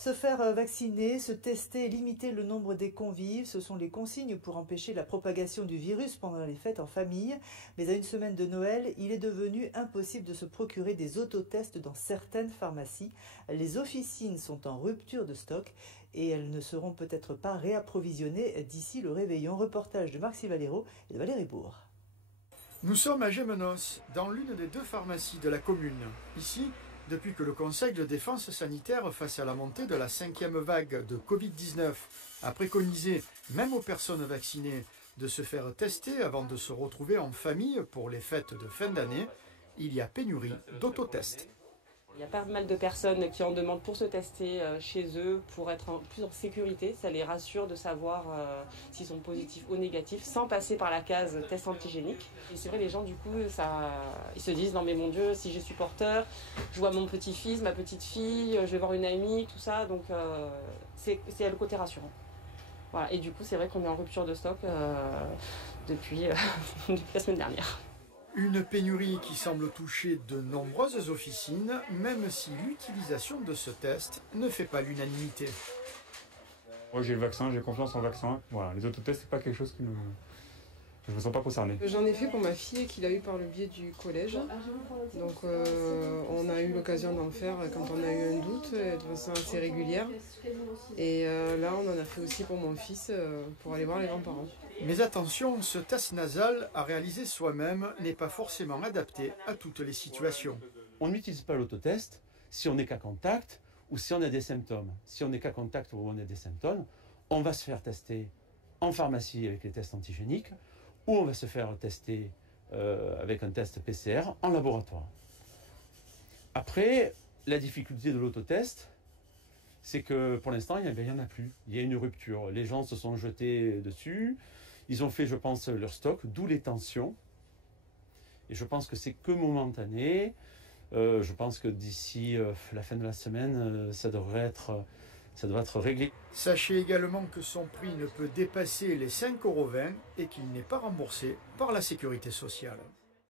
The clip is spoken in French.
Se faire vacciner, se tester et limiter le nombre des convives, ce sont les consignes pour empêcher la propagation du virus pendant les fêtes en famille. Mais à une semaine de Noël, il est devenu impossible de se procurer des autotests dans certaines pharmacies. Les officines sont en rupture de stock et elles ne seront peut-être pas réapprovisionnées d'ici le réveillon. Reportage de Marc Valero et de Valérie Bourg. Nous sommes à Gémenos, dans l'une des deux pharmacies de la commune. Ici, depuis que le Conseil de défense sanitaire, face à la montée de la 5e vague de Covid-19, a préconisé, même aux personnes vaccinées, de se faire tester avant de se retrouver en famille pour les fêtes de fin d'année, il y a pénurie d'autotests. Il y a pas mal de personnes qui en demandent pour se tester chez eux, pour être plus en sécurité. Ça les rassure de savoir s'ils sont positifs ou négatifs, sans passer par la case test antigénique. Et c'est vrai, les gens, du coup, ils se disent « Non mais mon Dieu, si je suis porteur, je vois mon petit-fils, ma petite-fille, je vais voir une amie, tout ça. » Donc c'est le côté rassurant. Voilà. Et du coup, c'est vrai qu'on est en rupture de stock depuis la semaine dernière. Une pénurie qui semble toucher de nombreuses officines, même si l'utilisation de ce test ne fait pas l'unanimité. Moi j'ai le vaccin, j'ai confiance en le vaccin. Voilà, les autotests, c'est pas quelque chose qui me... Je me sens pas concerné. J'en ai fait pour ma fille qui l'a eu par le biais du collège. Donc on a eu l'occasion d'en faire quand on a eu un doute de façon assez régulière. Et là on en a fait aussi pour mon fils pour aller voir les grands-parents. Mais attention, ce test nasal à réaliser soi-même n'est pas forcément adapté à toutes les situations. On n'utilise pas l'autotest si on n'est qu'à contact ou si on a des symptômes. Si on n'est qu'à contact ou on a des symptômes, on va se faire tester en pharmacie avec les tests antigéniques ou on va se faire tester avec un test PCR en laboratoire. Après, la difficulté de l'autotest, c'est que pour l'instant, il n'y en a plus. Il y a une rupture. Les gens se sont jetés dessus. Ils ont fait, je pense, leur stock, d'où les tensions. Et je pense que c'est que momentané. Je pense que d'ici la fin de la semaine, ça devrait être réglé. Sachez également que son prix ne peut dépasser les 5,20 € et qu'il n'est pas remboursé par la sécurité sociale.